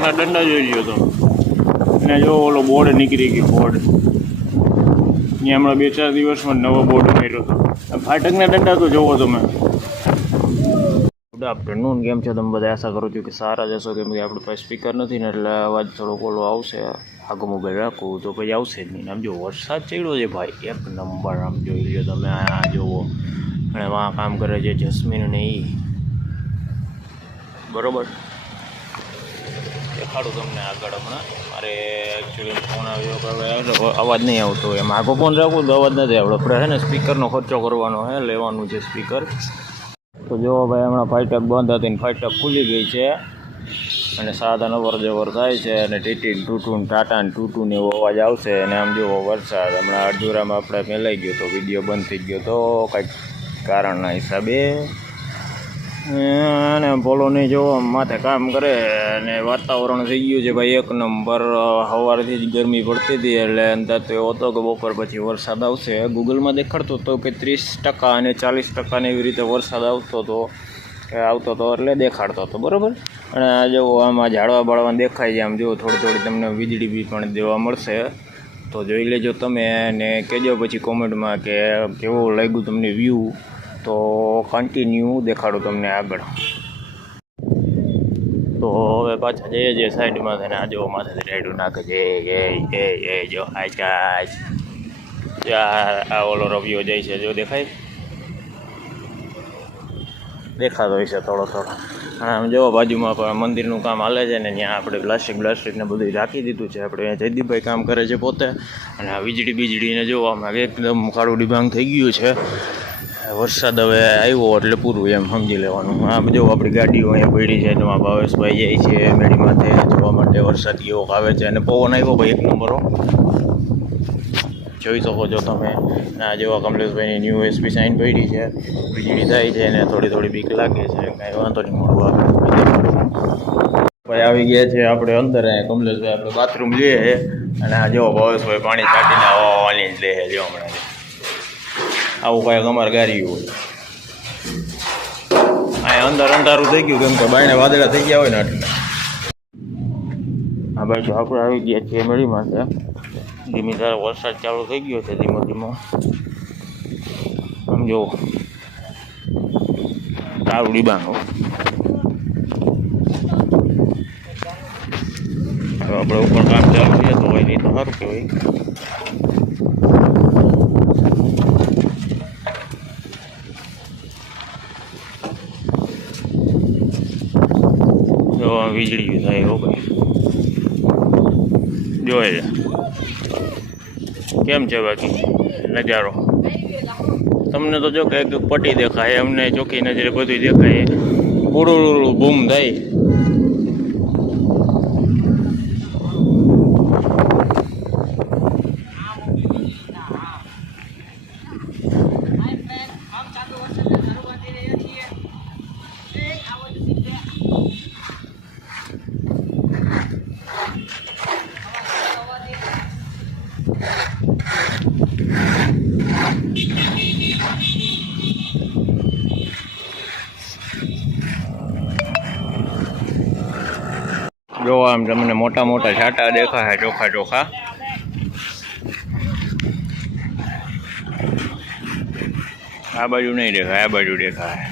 દંડા જોઈ લ્યો તો અને જો ઓલો બોર્ડ નીકળી ગયો બોર્ડ અહીંયા હમણાં 2-4 દિવસમાં નવો બોર્ડ ઉમેર્યો હતો ફાટકના દંડા તો જોવો તમે. ગુડ આફ્ટરનૂન, કેમ છો તમે બધા? આશા કરું છું કે સારા જશો. કેમ કે આપણે પાસે સ્પીકર નથી ને એટલે અવાજ થોડોક ઓલો આવશે. આગો મોબાઈલ રાખવું તો પછી આવશે જ નહીં. આમ જો વરસાદ ચડ્યો છે ભાઈ, એક નંબર. આમ જોઈ લ્યો તમે, આ જુઓ. અને વાં કામ કરે છે જસ્મીન ને એ, બરાબર. દેખાડું તમને આગળ હમણાં. મારે એકચ્યુઅલી ફોન આવ્યો કે હવે અવાજ નહીં આવતો. એમ આગો ફોન રાખું તો અવાજ નથી આવડો. આપણે છે ને સ્પીકરનો ખર્ચો કરવાનો છે, લેવાનું છે સ્પીકર. તો જો ભાઈ હમણાં ફાટક બંધ હતી ને ફાટક ખુલી ગઈ છે અને સાધન અવર જવર થાય છે અને ટીટી ટૂટું ટાટા ને ટૂટું ને એવો અવાજ આવશે. અને આમ જુઓ વરસાદ હમણાં અડધુરામાં આપણે મેલાઈ ગયો તો, વિડીયો બંધ થઈ ગયો તો કંઈક કારણના હિસાબે. અને પોલો નહીં જોવો માથે કામ કરે અને વાતાવરણ થઈ ગયું છે ભાઈ એક નંબર. સવારથી જ ગરમી પડતી હતી એટલે અંદાજ તો એવો હતો કે બપોર પછી વરસાદ આવશે. ગૂગલમાં દેખાડતો હતો કે 30% અને 40% એવી રીતે વરસાદ આવતો હતો એટલે દેખાડતો હતો, બરાબર. અને આ જો આમાં ઝાડવા બાળવા દેખાય છે, આમ જો થોડી થોડી તમને વીજળી બી પણ જોવા મળશે. તો જોઈ લેજો તમે ને કહેજો પછી કોમેન્ટમાં કે કેવું લાગ્યું તમને વ્યૂ. તો કન્ટિન્યુ દેખાડું તમને આગળ. તો હવે પાછા જઈએ જે સાઈડમાં થઈને આ જો માથેથી રાઈડું નાખે છે એ જો આ ઓલો રવિયો જાય છે, જો દેખાતો હોય છે થોડો. અને આમ જો બાજુમાં પણ મંદિરનું કામ હાલે છે ને ત્યાં આપણે પ્લાસ્ટિકને બધું રાખી દીધું છે. આપણે અહીંયા જયદીપભાઈ કામ કરે છે પોતે. અને આ વીજળીને જોવામાં એકદમ કાળું ડિબાંગ થઈ ગયું છે. વરસાદ હવે આવ્યો એટલે પૂરું એમ સમજી લેવાનું. આ જો આપણી ગાડીઓ અહીંયા પડી છે, એમાં ભાવેશભાઈ જાય છે મેળી માથે જોવા માટે. વરસાદ કેવો આવે છે અને પવન આવ્યો ભાઈ એક નંબરો, જોઈ શકો છો તમે. આ જેવા કમલેશભાઈની ન્યૂ એસપી સાઇન પડી છે, વીજળી થાય છે અને થોડી બીક લાગે છે. કાંઈ વાંધો નહીં, મોડું આવે ભાઈ. આવી ગયા છે આપણે અંદર. કમલેશભાઈ આપણે બાથરૂમ લઈએ અને આ જો ભાવેશભાઈ પાણી છાંટીને હવાની જ લે જો હમણાં. આવું કાંઈક અમારે ગાડી હોય. અહીંયા અંધારું થઈ ગયું કેમ કે બાયણે વાદળા થઈ ગયા હોય ને એટલે. હા ભાઈ, તો આપણે આવી ગયા છીએ મેળીમાં. ધીમી ધારે વરસાદ ચાલુ થઈ ગયો છે, ધીમો. આમ જો તારું ડીબાંગો. આપણે ઉપર કામ ચાલુ છે તો હોય નહીં તો સારું કહેવાય. વીજળી થાય હો ભાઈ, જોઈ કેમ છે બાકી નજારો. તમને તો જો કે એક પટ્ટી દેખાય, અમને ચોખ્ખી નજરે બધું દેખાય. પૂરું બૂમ થાય. જો આમ તમને મોટા છાંટા દેખાય ચોખ્ખા. આ બાજુ નહીં દેખાય, આ બાજુ દેખાય.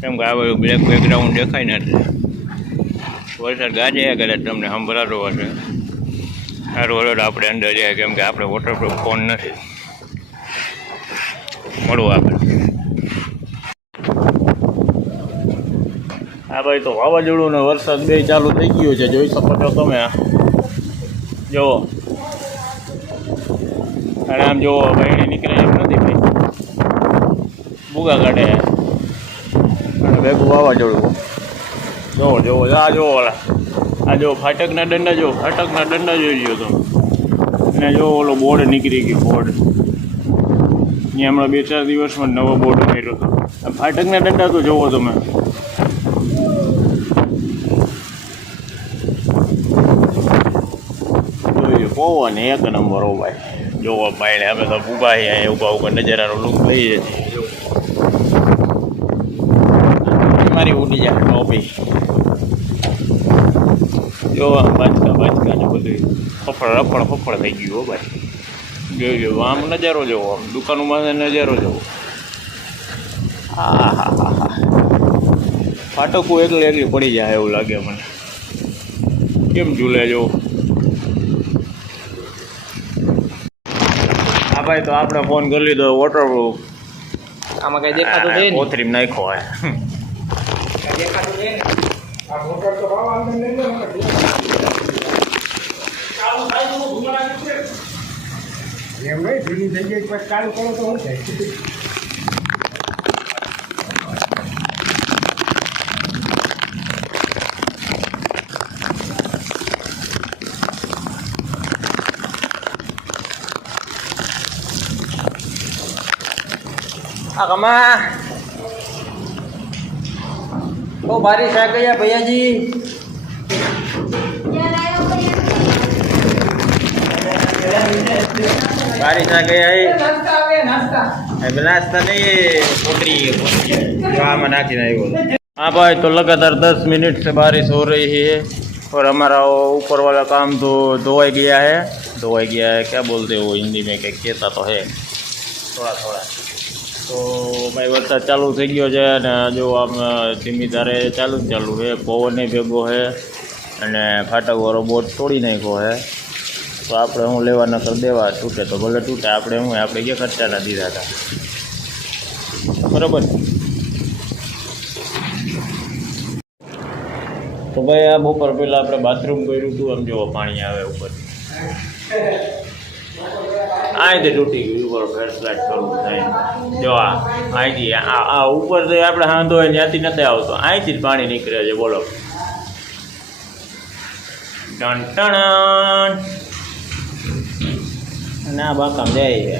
કેમ કે આ બાજુ બ્લેક બેકગ્રાઉન્ડ દેખાય ને એટલે વરસાદ ગાજે કદાચ તમને સંભળાતો હશે. સારું હલો આપણે અંદર જાય કેમ કે આપણે વોટરપ્રૂફ ફોન નથી. મળવું આપણે. હા ભાઈ, તો વાવાઝોડું ને વરસાદ બે ચાલુ થઈ ગયો છે, જોઈ શકો છો તમે. જુઓ અને આમ જુઓ ભાઈ નીકળે એમ નથી ભાઈ, ભૂગા કાઢે અને ભેગું વાવાઝોડું. જુઓ આ જુઓ ઓલા આ જો ફાટકના દંડા જોઈ લ્યો તો. અને જો ઓલો બોર્ડ નીકળી ગયો બોર્ડ. અહીંયા હમણાં 2-4 દિવસમાં નવો બોર્ડ ઉમેર્યો હતો. આ ફાટકના દંડા તો જોવો તમે. પવન એક નંબર હો ભાઈ. જોવો ભાઈ અમે તો ઊભા અહીંયા ઉભા નજારાનો લુક લઈએ છીએ. મારી ઉડી જાય ટોપી જો બાજકા બાજકા ને બધું ફફળ થઈ ગયું હો ભાઈ. જોઈ આમ નજારો જોવો, આમ દુકાનોમાં નજારો જોવો. હા હા હા હા, ફાટકું એકલી પડી જાય એવું લાગે મને. કેમ ઝૂલે જો. હા ભાઈ, તો આપણે ફોન કરી લીધો વોટરપ્રૂફ. આમાં કઈ દેખાતું છે કોથરીમાં નાખો હે. દેખાતું છે ને આ મોટર તો બાવા અંદર લઈ લો ને ચાલુ થાય તો ઘુમરા છે એમ નહીં ધીમી થઈ ગઈ પછી ચાલુ કરો તો શું થાય. कमा तो बारिश आ गई है भैया जी. बारिश आ गई है. नाश्ता नाश्ता नहीं, पोटरी में नाखी नहीं. हाँ भाई, तो लगातार 10 मिनट से बारिश हो रही है और हमारा ऊपर वाला काम तो धोवाई गया है. क्या बोलते हो हिंदी में, क्या कहता तो है थोड़ा. तो भाई वरसाद चालू થઈ ગયો છે અને જો આમ ધીમી ધારે ચાલુ છે. પવન ભેગો છે અને ફાટકવાળો બોટ તોડી નાખ્યો છે. તો આપણે હું લેવા નકર દેવા, તૂટે તો ભલે તૂટે, આપણે જે ખર્ચાના દીધા હતા બરાબર. તો ભાઈ આ બપોર પહેલાં આપણે બાથરૂમ કર્યું હતું. આમ જો પાણી આવે ઉપર, અહીંથી તૂટી ગયું. ઉપર ફ્લેટ કરવું થાય. જો અહીંથી આ ઉપર આપણે હાંધો હોય ત્યાંથી નથી આવતો, અહીંથી જ પાણી નીકળે છે. બોલો. ટણ ના બાકામ જાય છે.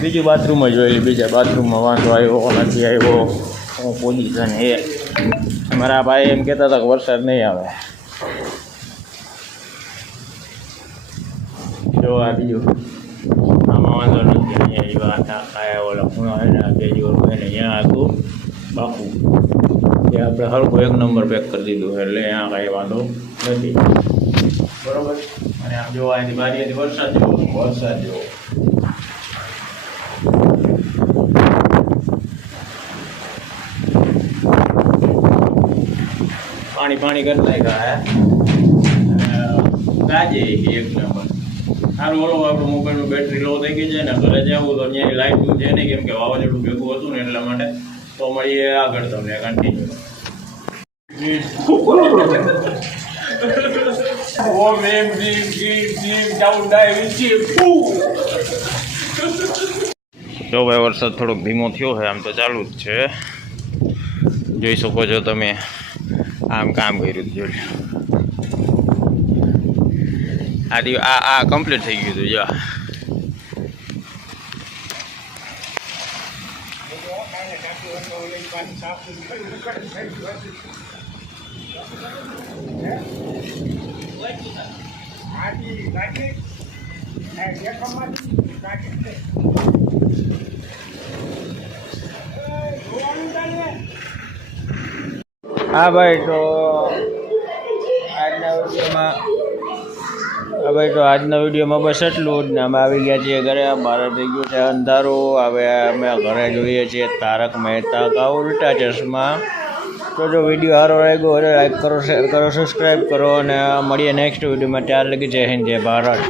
બીજું બાથરૂમ જ જોઈ, બીજા બાથરૂમમાં વાંધો આવ્યો નથી આવ્યો, હું પોઝિશન એ. મારા ભાઈ એમ કહેતા હતા કે વરસાદ નહીં આવે. જો આ બીજું આમાં વાંધો નથી. અહીંયા આયા ઓલા ખૂણા હોય ને, આ બે જોર હોય ને, અહીંયા આખું બાકું એ આપણે હરખું 1 નંબર પેક કરી દીધું, એટલે અહીંયા કાંઈ વાંધો નથી બરાબર. અને આમ જો અહીંથી બારીએથી વરસાદ જેવો પાણી કરી નાખ્યા ગાજે 1 નંબર. સારું, ઓલો આપણું મોબાઈલનું બેટરી લો થઈ ગઈ છે ને, ઘરે જવું તો અહીંયા લાઈટ છે નહીં, કેમ કે વાવાઝોડું ભેગું હતું ને એટલા માટે. તો મળીએ આગળ તમને કન્ટિન્યુ. જો ભાઈ, વરસાદ થોડોક ધીમો થયો છે, આમ તો ચાલુ જ છે. જોઈ શકો છો તમે, આમ કામ કર્યું જોઈ. આ કમ્પ્લીટ થઈ ગયું હતું. જો હા ભાઈ, તો આજના વિડીયોમાં બસ એટલું જ ને. અમે આવી ગયા છીએ ઘરે. બહાર થઈ ગયું છે અંધારું. હવે અમે ઘરે જોઈએ છીએ તારક મહેતા કા ઉલ્ટા ચશ્મા. તો જો વિડીયો સારો લાગ્યો હોય લાઈક કરો, શેર કરો, સબસ્ક્રાઈબ કરો અને મળીએ નેક્સ્ટ વિડીયોમાં. ત્યાર લગી જય હિન્દ, જય ભારત.